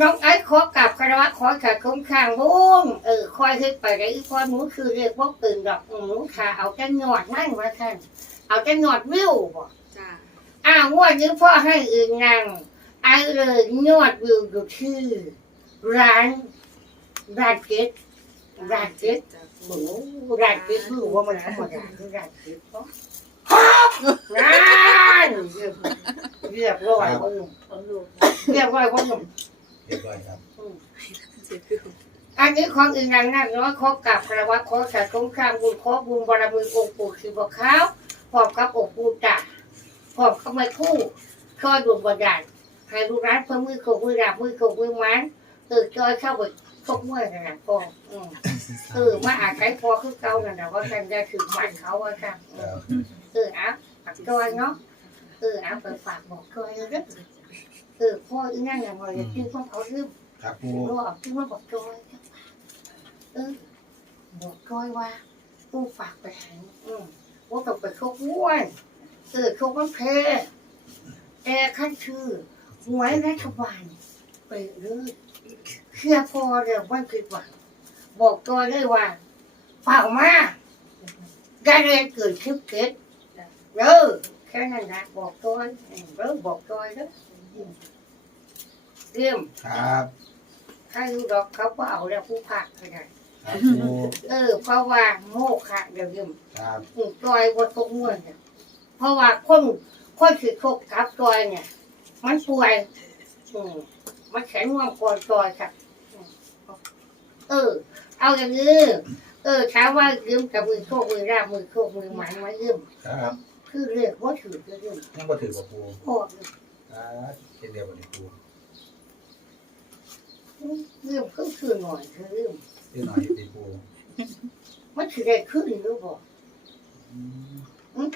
น้องไอ้ขอกลับคารวะขอขัดคงข้างบุ้งเออคอยขึ้นไปได้อีพอหนูคือเรียกว่าปืนดอกหนูขาเอาแต่หยอดมั่งว่าท่านเอาแต่หยอดวิวบ่จ้าอ้าวงวดนี้พ่อให้อื่นนั่งไอ้เลยยอดวิวอยู่ที่ร้านร้านเก็ตร้านเก็ตจ้าหมูร้านเก็ตรู้ว่ามันธรรมดาคือร้านเก็ตปะร้านเรียบเรียบร้อยว่าหนุ่มเอาลูกเรียบร้อยว่าหนุ่ม เรียบร้อยครับอันนี้ของอื่นนางนักน้อยขอกราบคารวะขอสัตย์สงครามบุญขอบุญบารมีองค์ปู่ชีบอกข้าวพร้อมกับองค์ปู่จ่าพร้อมกับไม่คู่ช่อยดวงบันดาลให้ลูกร้านเพิ่มมือโขกมือดาบมือโขกมือมันเออจอยเข้าไปชกมวยกันนะพ่ออืมเออมาอาจใช้พอคือเก่านั่นแต่ว่ากันได้ถึงมันเขาว่าค่ะครับเอออะจอยเนาะเอออะไปฝากบอกจอยเลยเด้อ เออพ่ออีนั่นอย่างไรกินพวกเขาลืมครับปูรู้ออกที่ว่าบอกจอยเออบอกจอยว่าตู้ฝากไปหันอืมว่าต้องไปโชคม้วนเออโชคมันเพแต่ขั้นชื่อหวยรัฐบาลไปเลยเชื่อพอเดี๋ยววันคือหวังบอกจอยเลยว่าเปล่ามาการเรียนเกิดคลิปเกิดเด้อแค่นั้นนะบอกจอยอืมเด้อบอกจอยเด้ออืม เรื่องครับถ้าอยู่ดอกเขาก็เอาแล้วผู้ผักก็ได้ครับปูเออ เพราะว่าโง่ค่ะเดี๋ยวยืมครับอืมจอยบนตกม่วนเนี่ยเพราะว่าคนคนถือโคกกับจอยเนี่ย มันป่วยอืมมันแข็งง่วงก่อนจอยค่ะอืมเออ เอาอย่างนี้เออถามว่ายืมกับมือโชคมือราบมือโชคมือหมันมายืมครับคือเรียกว่าถือจะยืมยังบ่ถือกับปูพ่อค รับเช่นเดียวกันนี่ปูยืมคือคือหน่อยคือยืมซื้อหน่อยอยู่ดีปูมันถือได้ขึ้นหรือเปล่าอืม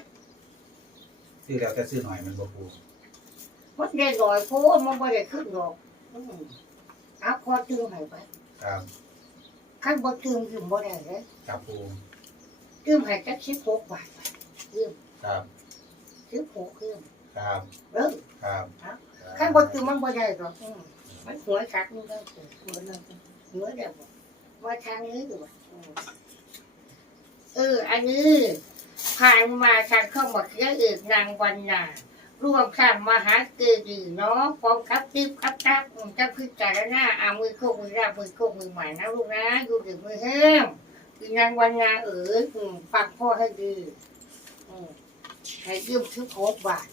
ซื้อแล้วแต่ซื้อหน่อยมันบ่ปูมันได้ลอยเพราะว่ามันไม่ได้ขึ้นดอกอืมเอาพอจืมให้ไปครับขั้นบ่จืมจืมบ่ได้เลยครับปูจืมให้จักสิบหกบาทไปจืมครับสิบหกจืม ครับเริ่มครับขั้นบ่จืมมันบ่ได้ดอกอืมมันหัวชักมันก็เกิดหัวนั่นหัวได้บ่ว่าทางนี้อยู่บ่อืมเออ อันนี้ผ่านมาทางเข้ามาเสียเอกนางวันนารวมสร้างมหาเกดีย์เนาะพร้อมครับติ๊บครับครับอืมจะพิจารณาอามือโคกมือราบมือโคกมือใหม่นะลูกนะอยู่ถึงมือแห้งคือนางวันนาเอ๋ยอืมฟังพ่อให้ดีอืมให้ยืมทุกหกบาท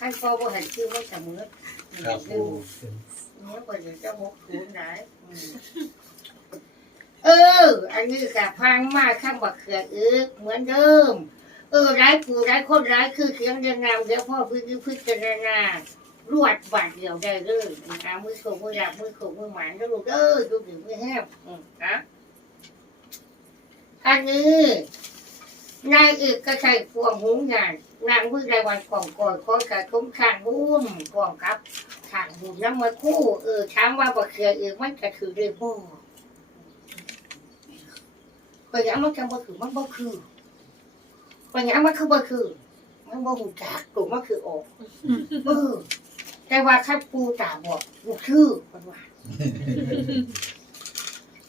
อืมขั้นพ่อบ่ให้ชื่อว่าจะมือครับปูเมื่อก่อนจะหกศูนย์ไหนอืมเออ อันนี้กะพังมากข้างบักเขือเออเหมือนเดิม เออร้ายผู้ร้ายคนร้ายคือเสียงเรียนนามเดี๋ยวพ่อพื้นที่พิจารณารวดบาดเดียวได้เลยนะมือโขกมือหลับมือโขกมือหมานแล้วลูกเออดูถึงมือแห้งอืมนะอันนี้นายเอกชัยพวงหงงาน นางวิไลวันกองก่อยขอกระทุ่มข้างบุ้มก่องครับข้างบุญน้ำมาคู่ เออถามว่าบักเขือเอกมันจะถือได้บ่ก็ยังมันจะบ่ถือมันบ่คือปัญญามันคือบ่คือ มันบ่หูจักตัวมันคือออกเออแต่ว่าข้าปูตาบอกบ่คือมันว่า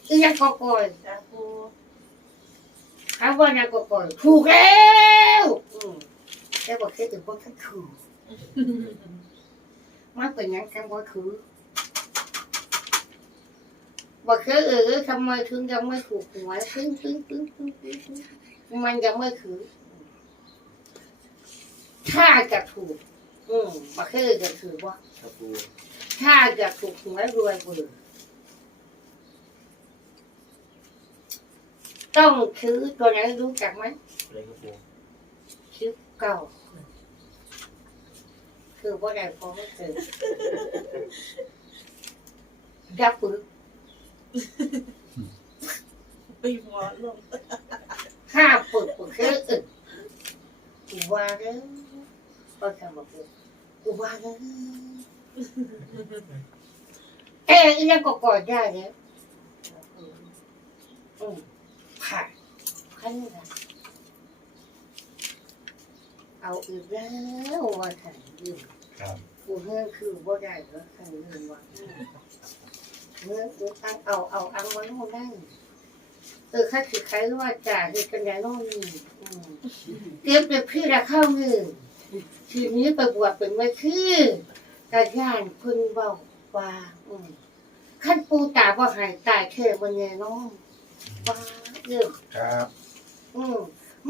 อีหยังก็ก่อยจ้าปูคำว่านั่นก็ก่อยถูกแล้วอืม แต่บ่เคยถึงบ่ทันคือมันเป็นหยังกันบ่คือบ่เคยเออทำไมถึงยังไม่ถูกหวยตึ้งตึ้งตึ้งตึ้งตึ้งตึ้งมันยังไม่คือถ้าจะถูก อืมประเทศจะถือว่าครับปูถ้าจะถูกหวยรวยเบื่อต้องซื้อตัวไหนรู้จักไหมอะไรครับปูซื้อ เก่า คือว่าได้พอไม่เจอยับปืนไปหัวลงห้าปึกปึกคืออึดกูว่าแล้วก็จะบอกเลยกูว่าแล้วเอ้ยอีนั่นก็กอดได้เนี่ยอืมผ่านขั้นนี้นะ เอาอีกแล้วว่าฉันยืมครับกูกูเงินคือบ่ได้เหรอใครเงินวะเงินกูอังเอาเอาอังมันโน่นได้เออข้าคือใครว่าจ่าคือกันยาโน่นนี่อืมเตรียมเป็นพี่ละเข้าหนึ่งทีนี้ไปบวชเป็นไว้คือกระย่านคุณเบาว่าอืมขั้นปูตาบ่หายตายเธอมันไงน้องว่าเยอะครับ อืม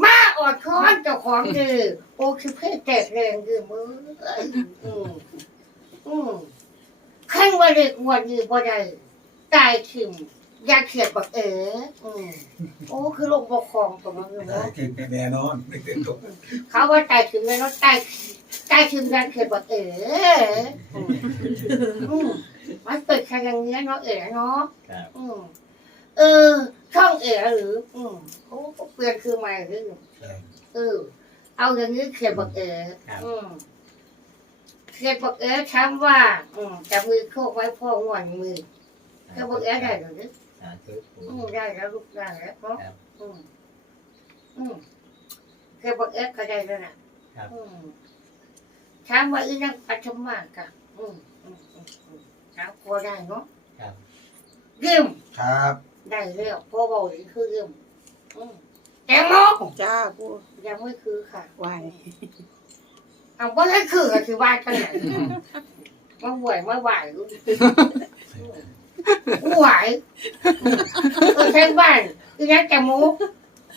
มาอดค้อนเจ้าของดื้อโอ้คือเพื่อแตกแรงดื้อมือเอ้ยอืมอืมขั้นว่าเด็กวันนี้บ่ได้ตายถิ่มยาเขียดบักเอ๋อืมโอ้คือโรคบกครองตัวมันอยู่ได้เนาะกินแน่นอนไม่เต็มตัวเขาว่าตายถิ่มเลยเนาะตายตายถิ่มยาเขียดบักเอ๋อืมอืมมันเปิดแค่อย่างเงี้ยเนาะเอ๋เนาะครับอืมเออ ช่องเอ๋หรือ อืมโอ้เปลี่ยนคือใหม่หรือครับ เออ เอาอย่างนี้เขียนบอกเอออืมเขียนบอกเออคำว่า อืมจับมือโคกไว้พ่อหวนมือเขียนบอกเออได้หรือ สาธุปูอืมได้แล้วลูกได้แล้วเนาะครับอืมอืมเขียนบอกเออก็ได้แล้วนะครับ อืมถามว่าอีนังปัทมากะอืมอืมอืมอืมเอาพอได้เนาะครับเริ่มครับ ได้แล้วพ่อบอกอีกคือเริ่มอืมแตงโมจ้าปูยังไม่คือค่ะไหวเอาว่าให้คือก็คือว่ากันไหนมาไหวมาไหวลูกไหวเออแค่บ้านคือนั้นแตงโม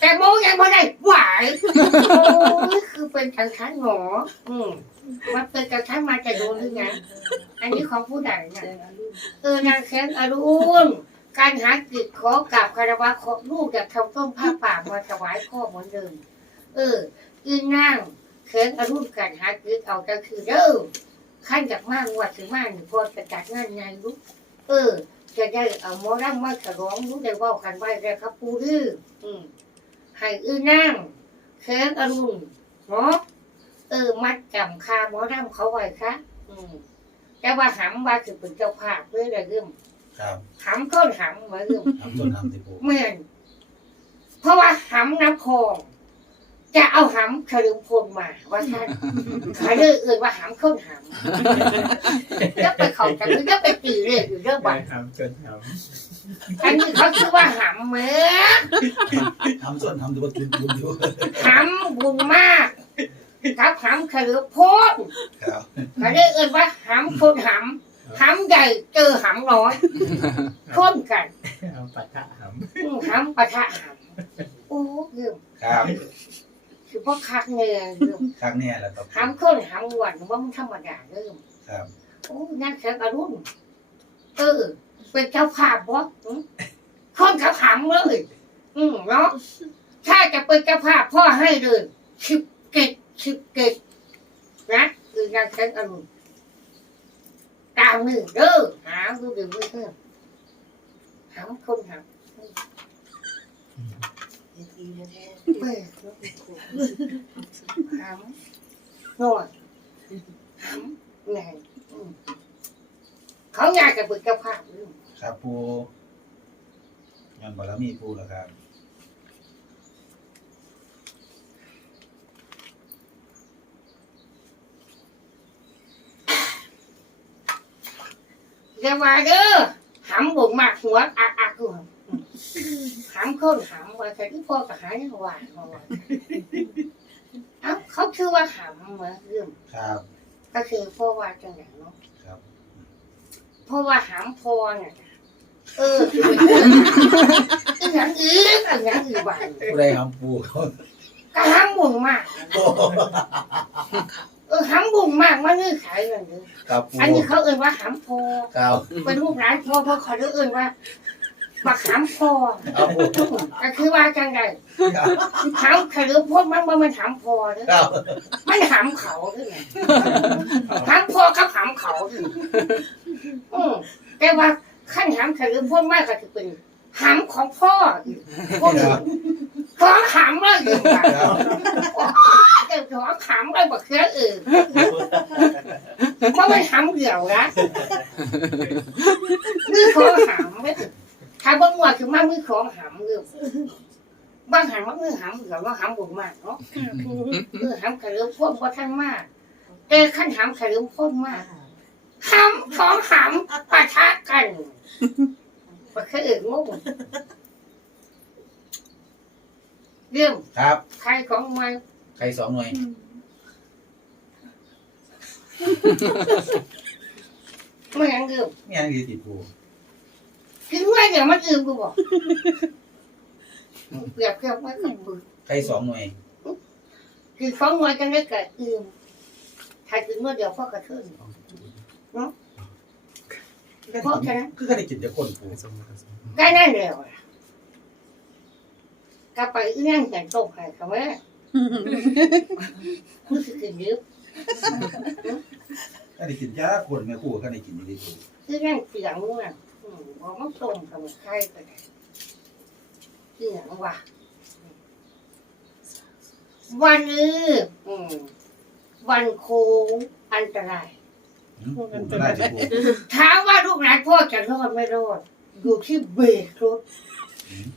แตงโมยังไม่ได้ไหวโอ้ยคือเป็นทางชั้นหนออืมมันเป็นทางชั้นมาจะโดนหรือไงอันนี้ของผู้ใดเนี่ยเออนางแค้นอรุณ การหากิจขอกราบคารวะขอลูกจากทำต้มผ้าป่ามาถวายพ่อเหมือนเดิมเอออีนางแค้นอรุณการหากิจเอาก็คือเด้อขั้นจากมากวัดถึงมากพอจะจัดงานไงลูกเออ จะได้เอาหมอร่ำมาฉลองลูกได้เว่ากันไว้เลยครับปูดื้ออืมให้อีนางแค้นอรุณเนาะเออมัดจำคาหมอร่ำเขาไว้ค่ะอืมแต่ว่าหำว่าคือเป็นเจ้าภาพเลยละเรื่อง ครับหำก้นหำมาเรื่องทำต้นทำติปูเหมือนเพราะว่าหำน้ำพองจะเอาหำเฉลิมพลมา ว่าท่านขาเลยเอ่ยว่าหำข้นหำจะไปเขาแต่ไม่จะไปตีเลยอยู่เรื่องบัตรทำจนทอันนี้เขาชื่อว่าหำเหมือนทำต้นทำตัวกินบุญอยู่หำบุญมากกับหำเฉลิมพลครับขาเลยเอ่ยว่าหำคนหำ หำใหญ่เจอหำน้อยค้นกันำเอาปะทะหอืมหำปะทะหำโอ้เรื่องครับคือพ่อคักเนี่ยเรื่องครั้งเนี้ยแหละครับหำข้นหำหวานว่ามันธรรมดาเรื่องครับโอ้นั่นแค่อรุณเออเป็นเจ้าภาพวะอืมข้นเขาหำเลยอืมเนาะถ้าจะเป็นเจ้าภาพพ่อให้เลยสิบเกตสิบเกตนะคือนางแค่อรุณ ตามหนึ่งเด้อหาดูเดี๋ยวไม่เพิ่มหำข้นหำเปิดหำนวดหำไงอืมเขาอยากจะเปิดเจ้าภาพอืมครับปูยันบารมีปูแล้วครับ อย่าว่าเด้อหำบุกมากหัวอักอักอยู่หำข้นหำว่าแต่ที่พ่อกับหายังหวานมาว่าเอ้าเขาชื่อว่าหำเหมือนเรื่องครับ ก็คือพ่อว่าจังไหนเนาะครับเพราะว่าหามพอเนี่ยเอออีหยังอีกอีหยังอีกบ้างผู้ใดทำปูเขาก็หามบุญมากโอ้เออหามบุญมากมันนี่ขายเงินเลยครับปูอันนี้เขาเอ่ยว่าหามพอครับเป็นลูกหลานพอเพราะเขาเอ่ยว่าบักหามพอครับปูก็คือว่าจังไงครับหามขรือพวกมันว่ามันหามพอเด้อครับมันหามเขาเด้อไงหามพอกับหามเขาเด้ออืมแต่ว่าขั้นหามขรือพวกมากก็จะเป็นหามของพ่ออีกพวกนี้ ท้องขำเลยอยู่ค่ะครับเดี๋ยวท้องขำเลยบอกเครืออื่นเพราะมันขำเดี่ยวนะมือของขำไม่ถึงถ้าบ้างวันคือมากมือของขำอยู่บางหันว่ามือขำเดี่ยวว่าขำบุญมากเนาะเออขำกระเลือพวกว่าท่านมากเจอขั้นหำขลืมพ้นมากหำของหำปะทะกันปะคืออื่นงง เรื่องครับใครของมันใครสองหน่วยไม่ยังเรื่องแม่นดีติปูคิดว่าเดี๋ยวมันอื่นกูบอกเปรียบเทียบไว้กับมือใครสองหน่วยคือฟ้องมวยกันได้กับอื่นถ้าถึงเมื่อเดี๋ยวพ่อกระเทือนเพราะฉะนั้นคือก็ได้กินแต่คนปูก็นั่นเร็วล่ะ ก็ไปเอื้องกันตกให้เขาไหมคุณสิกินยืบก็ได้กินยาคนแม่ครู่ก็ได้กินอยู่ดีปูเอื้องเสียงมั่วอืมบอกมันตรงกับใครก็ได้เสียงว่ะวันนี้อืมวันโค้งอันตรายหืมปูก็ได้ติปูถามว่าลูกหลานพ่อจะรอดไม่รอดอยู่ที่เบรกรถหืม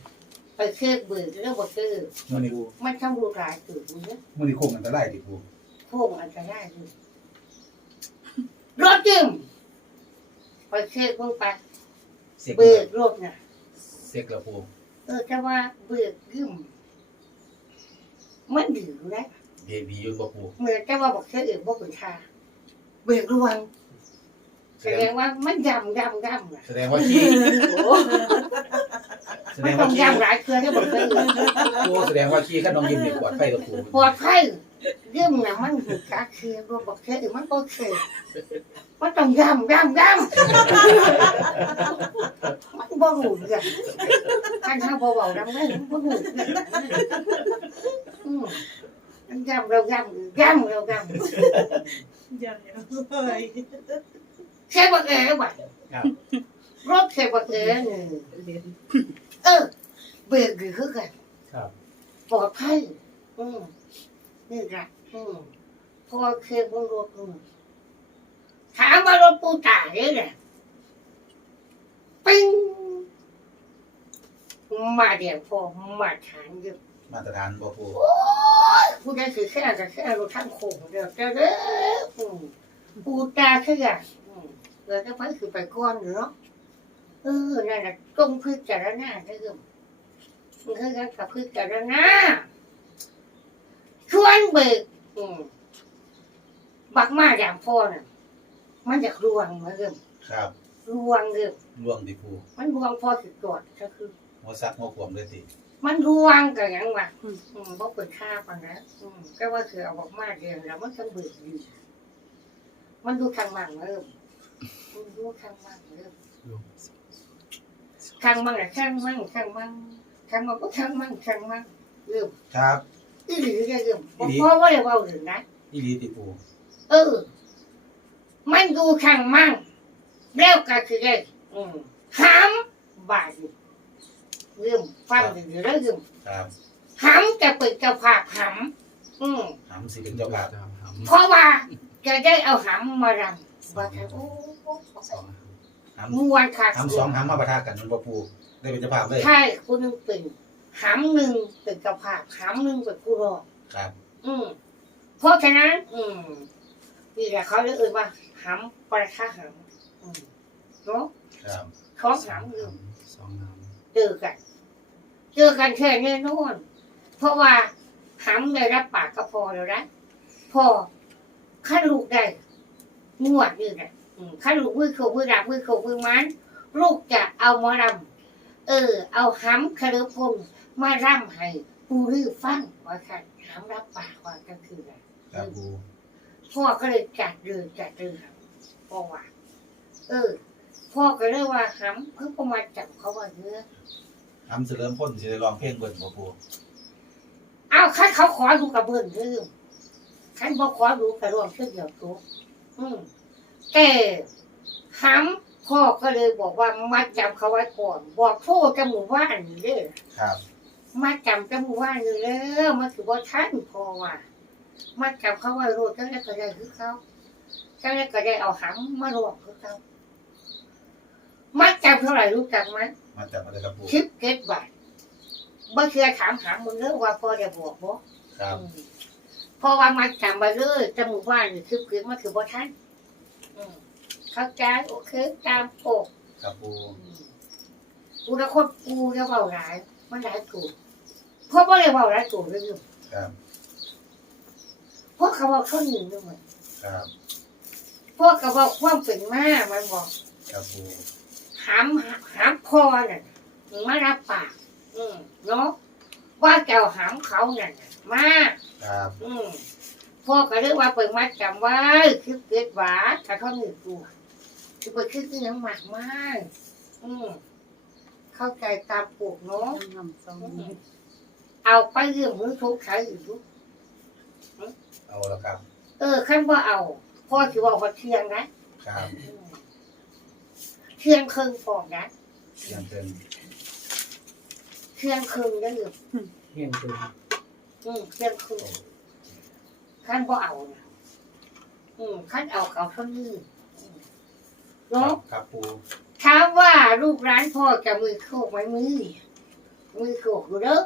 ไปเครื่องเบรกแล้วบอกเกอร์มื้อนี้มันทำลูกหลานตื่นเนี่ยมื้อนี้คงอันตรายติปูโค้งอันตรายอยู่รถจึมไปเครื่องเพิ่งไปเสกเบรกรถน่ะเสกแล้วปูเออแต่ว่าเบรกยึมมันดื้อนะเบบีอยู่บ่ปูเหมือนแต่ว่าบอกเครื่องอื่นบอกเป็นชาเบรกรวงแสแสดดงงว่ามันยำยำยำน่ะแสดงว่าขี้ แสมัดนงต้ว่าองขี้ยำหลายเครื่องให้บอกเครื่องอื่นปูแสดงว่าขี้ข้าน้องยิ้มนี่ปลอดภัยกับปูปลอดภัยเรื่องน่ะมันหูกาคือรวบอกเคยมันก็เคยมันต้องย้ำย้ำย้ำมันบ่รู้เรื่องการทำเบาๆย้ำได้มันบ่รู้เรื่องอืมมันย้ำเราย้ำย้ำเราย้ำยังยังเลยใช่บักเอ๋บ่ะครับรถใช่บักเอ๋นี่เออ เบรกดีคือกันครับปลอดภัยอืมนี่แหละอืมพอเคยบนรถอืมถามว่ารถปูตายเลยแหละปิ้งมาเดี๋ยวพอมาทานเยอะมาตรฐานบ่ปูผู้ใดคือแค่แต่แค่รถทั้งโค้งเดียวเจ้าเด้ออืมปูตาแค่อย่างอืมเออก็ไปคือไปก้อนอยู่เนาะเออนั่นแหละต้องพิจารณาเด้อมันคือการกับพิจารณาชวนเบิกอืมบักมาอย่างพ่อน่ะ มันอยากรวงมาเริ่มครับรวงเริ่มล่วงติปูมันรวงพอสิกอดก็คือหัวซักหัวขวมเลยติมันรวงกันยังวะอืมบ่เปิดค่าปันนะอืมก็ว่าคือเอาบักมาเดียวแล้วมันต้องเบิกดีมันดูทางมั่งเริ่มมันดูทางมั่งเริ่ม ทางมั่งอะทางมั่งทางมั่งทางมั่งก็ทางมั่งทางมั่งเริ่มครับ อีหลีได้เริ่มอีหลีเพราะว่าได้เว่าหรือนะ อีหลีติปูเออ มันดูข้างมั่งแล้วก็คือได้อืมหามบาดอยู่เรื่องฟังอยู่แล้วเรื่องครับหามจะเป็นเจ้าภาพหามอืมหำสิเป็นเจ้าภาพเพราะว่าจะได้เอาหามมารำว่าแต่โอ้ หำมวนขาดหำสองหำมาปะทะกันมันบ่ปูได้เป็นเจ้าภาพเลย ใช่คุณนึงเป็นหามหนึ่งเป็นเจ้าภาพหามหนึ่งเป็นผู้รอดครับ อืมเพราะฉะนั้น อืมนี่แหละเขาเรียกเอ่ยว่าหามประทะหามอืมเนาะครับเขาหามหนึ่ง สองน้เจอกัน เจอกันแค่แน่นอน เพราะว่าหามได้รับปากก็พอแล้วนะพอข้าลูกได้นวดนี่แหละอืม ข้าลูกมือเขามือดับมือเขามือมันลูกจะเอามารำเออ เอาหามคาร์พงมารำให้ปูรื้อฟังว่าค่ะหามรับปากว่าก็คืออะไรครับปูพ่อก็เลยจัดเลยจัดเลยครับพ่อว่า เออ พ่อก็เลยว่าห้ำเพิ่งประมาณจับเขาว่าเนื้อหำเสริมพ่นสิได้ร้องเพลงเบิ่นบ่ปูอ้าวคันเขาขอดูกระเบื้องเรื่องคันบอกขอดูกระรวมเช่นเดียวตัวอืม แต่หำพ่อก็เลยบอกว่ามาจำเขาไว้ก่อน บอกโทษจมูกว่านนี่เลยครับมาจำจมูกว่านนี่แล้วมาถือว่าท่านพ่อว่ามาจำเขาไว้รู้จังได้ก็ได้คือเขาจังได้ก็ได้เอาหำมารวมคือเขามาจำเท่าไหร่รู้จักไหมมาจับมาเลยครับปูคิดเก็ดบาทบ่เชื่อถามหามึงเด้อว่าพ่อจะบอกบ่ครับอืมเพราะว่ามาจำมาเลยจมูกว่านี่คือคือมันคือบ่ทันอืม เข้าใจโอเคตามปกครับปูกูละคนกูจะเบาหลายมันหลายกูเพราะว่าเลยเบาหลายกูเลยอยู่ครับเพราะเขาบอกเขาหนึ่งด้วยครับเพราะเขาบอกความเป็นแม่มันบอกครับปูหามหามพอน่ะมึงมารับปากอืมเนาะว่าเจ้าหามเขาน่ะมาครับ อืม พ่อก็เรียกว่าเปิดมัดจำไว้คือเกิดหวาถ้าเขาหนึ่งตัวคือไปคือที่น้ำหมักมากอืมเข้าใจตามปลูกเนาะน้ำส้มเอาไปเรื่องมือทุกข์ใช้อยู่ทุกเอาแล้วครับ เออขั้นว่าเอา พ่อถือว่าพอเที่ยงนะครับอืมเที่ยงครึ่งฟองนะยังเป็นเที่ยงครึ่งได้อยู่เที่ยงคืนอืมเที่ยงครึ่ง ขั้นว่าเอานะอืมขั้นเอาเขาเท่านี้อืมครัเนาะบครับปูถามว่าลูกร้านพ่อจะมือโคกไหมมือมือโคกอยู่เด้อ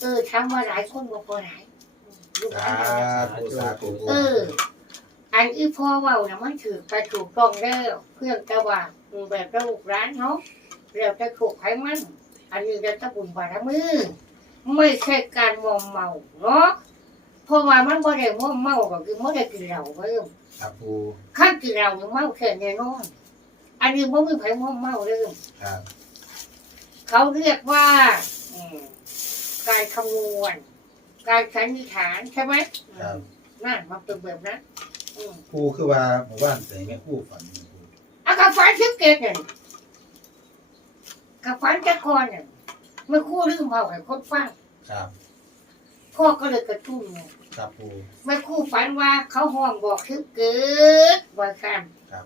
เออถามว่าหลายคนบอกพอหลายลูกสาร้าน ธุสาธุปูเออ อันอีพ่อเว่านะมันถือไปถูกต้องแล้วเพื่อนจะว่าอืมแบบลูกร้านเนาะเราจะถูกไขมัน อันนี้เราจะบุญบารมือไม่ใช่การมอมเมาเนาะ เพราะว่ามันบ่ได้มอมเมาก็คือไม่ได้กินเหล้าเพิ่มครับปูข้ากินเหล้าเนี่ยเมาแค่แน่นอนอันนี้บ่มีไผมอมเมาเลยครับเขาเรียกว่าอืมการคำนวณการสันนิษฐานใช่ไหมครับนั่นมันเป็นแบบนั้นอืมปูคือว่าหมู่บ้านใส่แม่คู่ฝันนี่ปูอากาฟันชิบเกตเนี่ยกับฟันจะคอนเนี่ยเมื่อคู่ลืมเบาให้คนฟังครับ พ่อก็เลยกระตุ้นเนี่ยครับปูเมื่อคู่ฝันว่าเขาห้องบอกชิบเกิดว่ากันครับ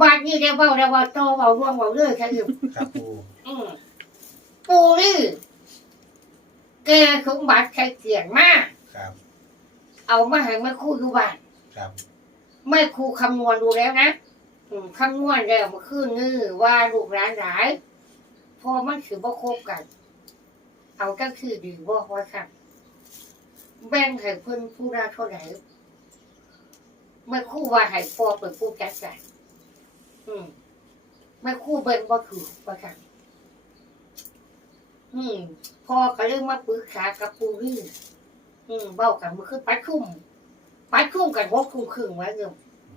บาดนี้ได้เบาได้เบาโตเบาร่วงเบาเลื่อยใช่ไหมครับปูอืมปูนี่แกสมบัติใช้เกียรติมาก ครับ เอามาให้แม่ครู่ดูบ้านครับแม่ครูคำนวณดูแล้วนะอืมคำนวณแล้วเมาขึ้นนี่ว่าลูกร้านหลายพอมันถือว่าคบกัน เอาก็คือดีว่าว่าค่ะ แบ่งให้เพิ่นผู้ราเท่าไหร่แม่ครู่ว่าให้พอเป็นผู้จัดการอืมแม่ครู่เบ่งว่าคือว่าค่ะอืมพอก็เรื่องมาปรึกษากับปูรี่อืมเบ้ากันมันคือปัดคุ้มปัดคุ้มกันหกคุ้มครึ่งไว้เดิม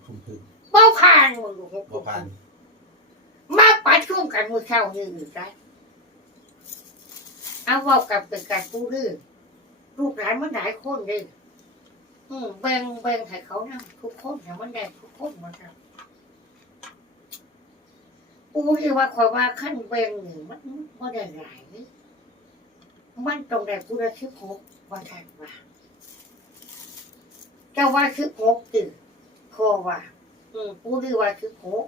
คุ้มพึ่งเบ้าผ่านมึงดูหกบ่คุ้มคพัรึ่นงมาปัดคุ้มกันมือเช้านี่หรือไงเอาเว่ากันเป็นการปูรื่อ ลูกหลานมันหลายคนเลยอืมแบ่งแบ่งให้เขานะทุกคนให้มันได้ทุกคนมาครับปูที่ว่าคอยว่าขั้นแบ่งหนึ่งมันมันได้หลายมันตรงได้ปูละชิบหกวันทันว่าจ้าว่าคือหกตื่นคอว่า อืมปูดีว่าคือหก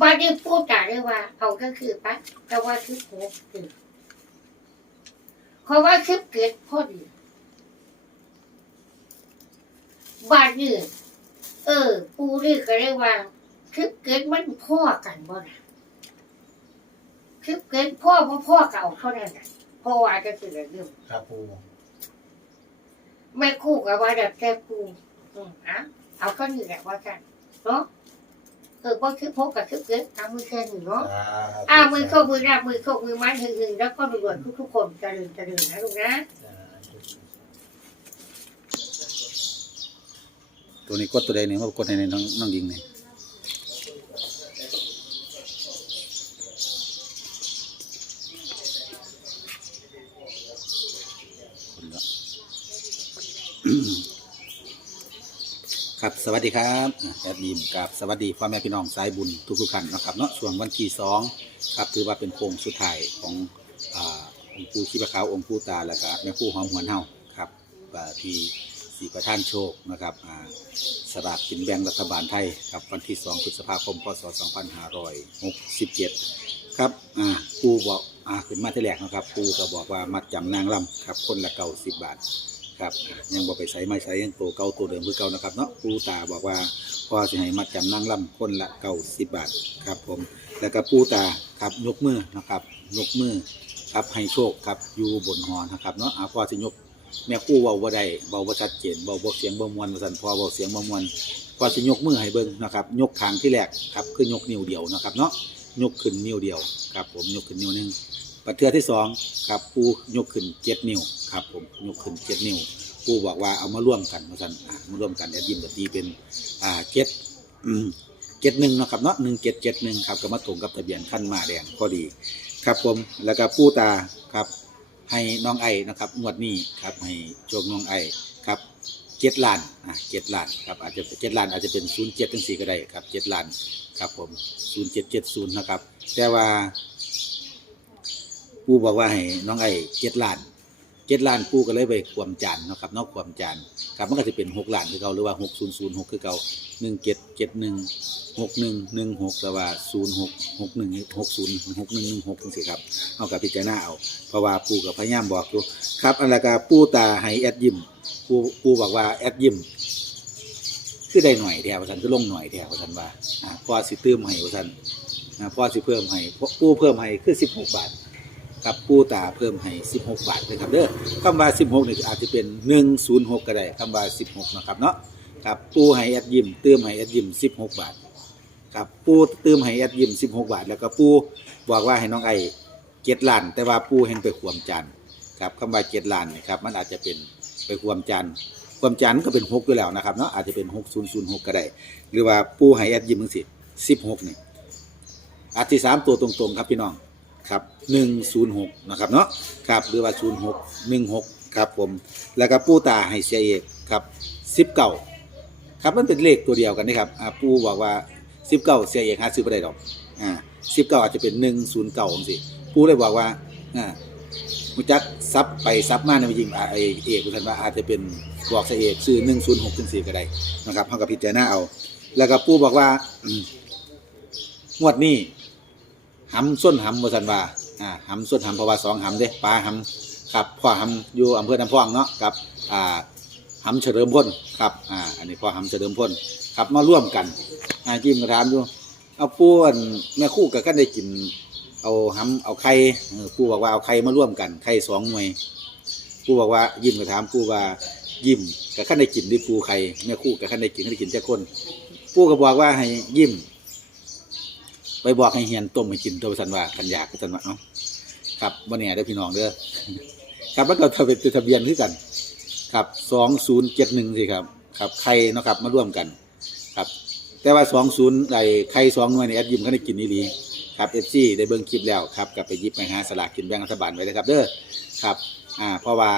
บาดนี้ปูดจ่าได้ว่า เอาก็คือปะจ้าว่าคือหกตื่น เพราะว่าคือเกิดพอดีบาดนี้เออ ปูดีก็ได้ว่าคือเกิดมันพ่อกันบ่นะคือเกิดพ่อพ่อพ่อเก่าเท่านั้นน่ะเพราะว่าจะคือเรื่องครับปูแม่คู่กับว่าแบบแค่คู่อืมอะเอาก็นี่แหละว่ากันเนาะ เออว่าคือพกกับคือเกิดเอามือแค่หนึ่งเนาะสาธุอ่ามือโคกมือราบมือโคกมือไม้หึงๆแล้วก็รวยๆทุกๆคนเจริญเจริญนะลูกนะ ตัวนี้กดตัวใดเนี่ยว่ากดในน้องน้องยิงเนี่ยคนละ ครับสวัสดีครับแอดดีมกับสวัสดีพ่อแม่พี่น้องสายบุญทุกทุกท่านนะครับเนาะช่วงวันที่สองครับถือว่าเป็นโค้งสุดท้ายของอ่าองค์ปู่ชีพขาวองค์ปู่ตาแล้วก็แม่ปู่หอมหัวนเฮาครับอ่าที่สีประท่านโชคนะครับอ่าสลากกินแบ่งรัฐบาลไทยครับวันที่2พฤษภาคมพศ2567ครับอ่าปู่บอกอ่าขึ้นมาที่แรกนะครับ ปู่ก็บอกว่ามัดจำนางลำครับคนละเก่าสิบบาท ครับยังบอกไปใส่ไม่ใส่ยังตัวเก่าตัวเดิมคือเก่านะครับเนาะปูตาบอกว่าพ่อสิให้มัดจำนั่งล่ำคนละเก่าสิบบาทครับผมแล้วก็ปูตาครับยกมือนะครับยกมือครับให้โชคครับอยู่บนหอนะครับเนาะอาพ่อสิยกแม่คู่เว้าบ่ได้เว้าบ่ชัดเจนเว้าบ่เสียงบ่มวนว่าซั่นพอเว้าเสียงบ่มวนพอสิยกมือให้เบิ่งนะครับยกขางที่แรกครับคือยกนิ้วเดียวนะครับเนาะยกขึ้นนิ้วเดียวครับผมยกขึ้นนิ้วนึง ปัดเทือที่สองครับปูยกขึ้นเจ็ดนิ้วครับผมยกขึ้นเจ็ดนิ้วปูบอกว่าเอามาร่วมกันว่าซั่นอ่ามาร่วมกันแอดยิมก็ตีเป็นอ่าเจ็ดเจ็ดหนึ่งนะครับเนาะหนึ่งเจ็ดเจ็ดหนึ่งครับก็มาตรงกับทะเบียนขั้นมาแดงพอดี ครับผมแล้วก็ปูตาครับ ให้น้องไอ้นะครับงวดนี้ครับให้โชคน้องไอ้ครับเจ็ดล้านอะเจ็ดล้านครับอาจจะเจ็ดล้านอาจจะเป็นศูนย์เจ็ดทั้งสี่ก็ได้ครับเจ็ดล้านครับผมศูนย์เจ็ดเจ็ดศูนย์นะครับ แต่ว่า ปูบอกว่าให้น้องไอ้เจ็ดล้านเจ็ดล้านปูก็เลยไปความจานนะครับนอกความจานครับมันก็จะเป็นหกล้านคือเก่าหรือว่าหกศูนย์ศูนย์หกคือเก่าหนึ่งเจ็ดเจ็ดหนึ่งหกหนึ่งหนึ่งหกแต่ว่าศูนย์หกหกหนึ่งหกศูนย์หกหนึ่งหนึ่งหกจังซี่ครับเอากับพิจารณาเอาเพราะว่าปู่กับพยามบอกอยู่ครับอันละกาปู่ตาให้แอดยิมปู่ปู่บอกว่าแอดยิมคือได้หน่อยแถวสันคือลงหน่อยแถวสันว่าอ่าพอสิเติมให้ว่าสันอ่าพอสิเพิ่มให้ปู่เพิ่มให้คือสิบหกบาท ครับปูตาเพิ่มให้สิบาทเลยครับเด้อคำว่าสิบหกนี่อาจจะเป็นหนึ่งศูนย์หกก็ได้คำว่าสิบหกนะครับเนาะครับปูให้แอดยิมเติมให้แอดยิมสิบหกบาทครับปูเติมให้แอดยิมสิบหกบาท แล้วก็ปูบอกว่าให้น้องไอเจ็ดล้าน แต่ว่าปูแห่งไปขวมจันทร์ครับคำว่าเจ็ดล้านนี่ครับมันอาจจะเป็นไปขวมจันทร์ควมจันทร์ก็เป็นหกอยู่แล้วนะครับเนาะอาจจะเป็นหกศูนย์ศูนย์หกก็ได้ หรือว่าปูให้แอดยิมมึงสิสิบหกนี่อาจจะสามตัวตรงๆ ครับพี่น้อง ครับหนึ่งศูนย์หกนะครับเนาะครับหรือว่าศูนย์หกหนึ่งหกครับผมแล้วก็ปูตาให้เสียเอกครับสิบเก้าครับมันเป็นเลขตัวเดียวกันนะครับอ่าปูบอกว่าสิบเก้าเสียเอกหาซื้อไม่ได้ดอกอ่าสิบเก้าอาจจะเป็นหนึ่งศูนย์เก้าสิผู้เลยบอกว่าอ่ามุจักซับไปซับมาในจริงอ่าไอเอกคุณท่านว่าอาจจะเป็นบอกเสียเอกซื้อหนึ่งศูนย์หกถึงสี่ก็ได้นะครับเขากับพิจารณาเอา แล้วก็ผู้บอกว่างวดนี้ หำส้นหำบสันว่าอ่าหำส้นหำเพราะว่าสองหำเด้ปลาหำครับพ่อหำอยู่อำเภอน้ำพองเนาะกับอ่าหำเฉลิมพลครับอ่าอันนี้พ่อหำเฉลิมพลครับมาร่วมกันอ่าจิ้มกระทามอยู่เอาป้วนแม่คู่กับกันได้กิน เอาหำเอาไข่ปูบอกว่าเอาไข่มาร่วมกันไข่สองหน่วยปูบอกว่ายิ้มก็ถามปูว่ายิ้มกับขั้นได้กินด้วยปูไข่แม่คู่กับขั้นได้กินขั้นได้กินเจ้าคนปูก็บอกว่าให้ยิ้ม ไปบอกให้เฮียนต้มให้กินตัวสันว่ากันอยากสันว่าเอ้าครับวันนี้ได้พี่น้องเด้อครับแล้วก็ทะเบียนทะเบียนคือกันครับสองศูนย์เจ็ดหนึ่งสิครับครับไข่นะครับมาร่วมกัน ครับ แต่ว่าสองศูนย์ไอ้ไข่สองหน่วยในแอดยิมเขาได้กินนี่ดีครับเอฟซีได้เบิ่งคลิปแล้วครับก็ไปยิบไปหาสลากกินแบ่งรัฐบาลไว้เลยครับเด้อครับอ่าเพราะว่า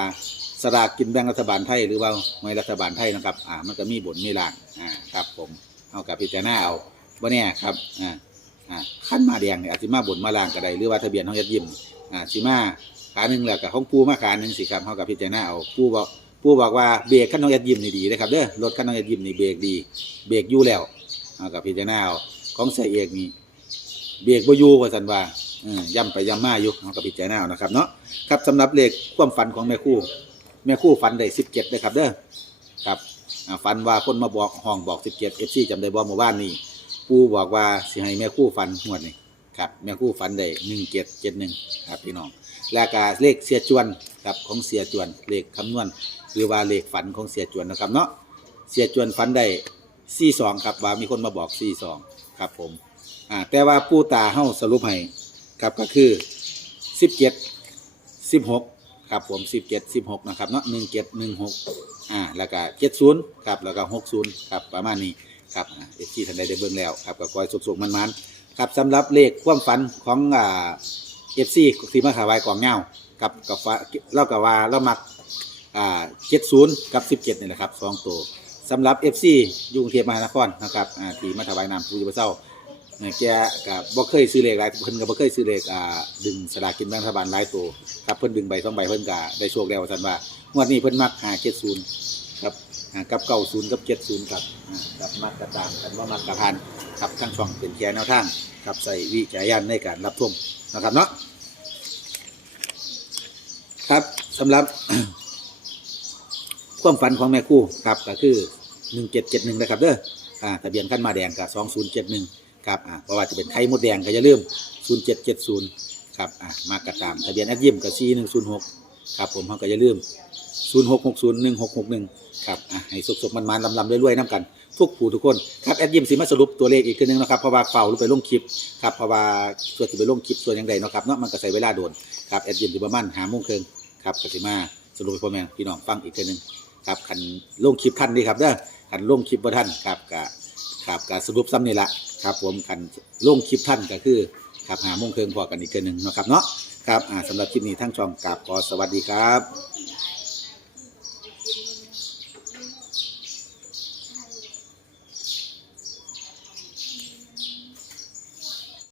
สลากกินแบ่งรัฐบาลไทยหรือว่าไม่รัฐบาลไทยนะครับอ่ามันก็มีบนมีหล่างอ่าครับผมเอากับพิจารณาเอาว่าเนี่ยครับอ่า อ่าขั้นมาแดงเนี่ยอาจสิมาบนมาล่างก็ได้หรือว่าทะเบียนของยัดยิมอ่าสิมาขาหนึ่งแล้วกับของปูมาขาหนึ่งสิครับเขากับพิจารณาเอาปูบอกปูบอกว่าเบรกขั้นของยัดยิมนี่ดีนะครับเด้อรถขั้นของยัดยิมนี่เบรกดี เบรกอยู่แล้วเอากับพิจารณาเอาของเสียเอกนี่เบรกบ่อยู่ว่าสันว่าย่ำไปย่ำมาอยู่เอากับพิจารณาเอานะครับเนาะครับสำหรับเลขความฝันของแม่คู่ แม่คู่ฝันได้สิบเจ็ดเลยครับเด้อครับฝันว่าคนมาบอกห้องบอกสิบเจ็ดเอฟซีจำได้บ่เมื่อวานนี้ ปูบอกว่าสิให้แม่คู่ฝันงวดนี้ครับแม่คู่ฝันได้หนึ่งเจ็ดเจ็ดหนึ่งครับพี่น้องแล้วก็เลขเสียจวนครับของเสียจวนเลขคำนวณหรือว่าเลขฝันของเสียจวนนะครับเนาะเสียจวนฝันได้สี่สองครับว่ามีคนมาบอกสี่สองครับผมอ่าแต่ว่าผู้ตาเฮาสรุปให้ครับก็คือสิบเจ็ดสิบหกครับผมสิบเจ็ดสิบหกนะครับเนาะหนึ่งเจ็ดหนึ่งหกอ่าแล้วก็เจ็ดศูนย์ครับแล้วก็หกศูนย์ครับประมาณนี้ ครับเอฟซีท่านใดได้เบิ่งแล้วครับก็คอยสุกๆมันๆครับสำหรับเลขความฝันของอ่าเอฟซีสีมาขาวายกองเงาครับกับฟ้าเล่ากับว่าเรามักอ่าเจ็ดศูนย์กับสิบเจ็ดนี่แหละครับสองตัวสำหรับเอฟซียุงเทพมหานครนะครับอ่าที่มาถวายน้ำผู้ยุบเศร้าเนี่ยแกก็บ่เคยซื้อเลขหลายเพิ่นก็บ่เคยซื้อเลขอ่าดึงสลากกินแบ่งรัฐบาลหลายตัวครับเพิ่นดึงใบสองใบเพิ่นก็ได้โชคแล้วว่าซั่นว่างวดนี้เพิ่นมัก570ครับอ่า กับ90กับ70ครับอ่าครับมักกระตามกันว่ามักกระพันครับทั้งช่องเป็นแค่แนวทางครับใส่วิจารณญาณในการรับชมนะครับเนาะครับสำหรับความฝันของแม่คู่ครับก็คือ1771นะครับเด้ออ่าทะเบียนขั้นมาแดงกับ2071ครับอ่าเพราะว่าจะเป็นไข่มดแดงก็อย่าลืม0770ครับอ่ามากระตามทะเบียนแอดยิมกับ4106 ครับผมเขาก็อย่าลืม 06601661 ครับอะให้สุกๆ มันๆลำๆเรวยๆน้ำกัน ทุกผู้ทุกคนครับแอดยิมสิมาสรุปตัวเลขอีกทีนึงนะครับเพราะว่าเฝ้าลงไปลงคลิปครับเพราะว่าส่วนที่ไปลงคลิปส่วนอย่างใดเนาะครับเนาะมันก็ใช้เวลาโดนครับแอดยิมสิประมาณหาโมงครึ่งครับก็สิมาสรุปให้พ่อแม่พี่น้องฟังอีกทีนึงครับคันลงคลิปทันดีครับเด้อคันลงคลิปบ่ทันครับก็ครับก็สรุปซ้ำนี่ละครับผมคันลงคลิปทันก็คือครับหาโมงครึ่งพอกันอีกทีนึงนะครับเนาะ ครับสำหรับคลิปนี้ทั้งช่องกราบขอสวัสดีครับ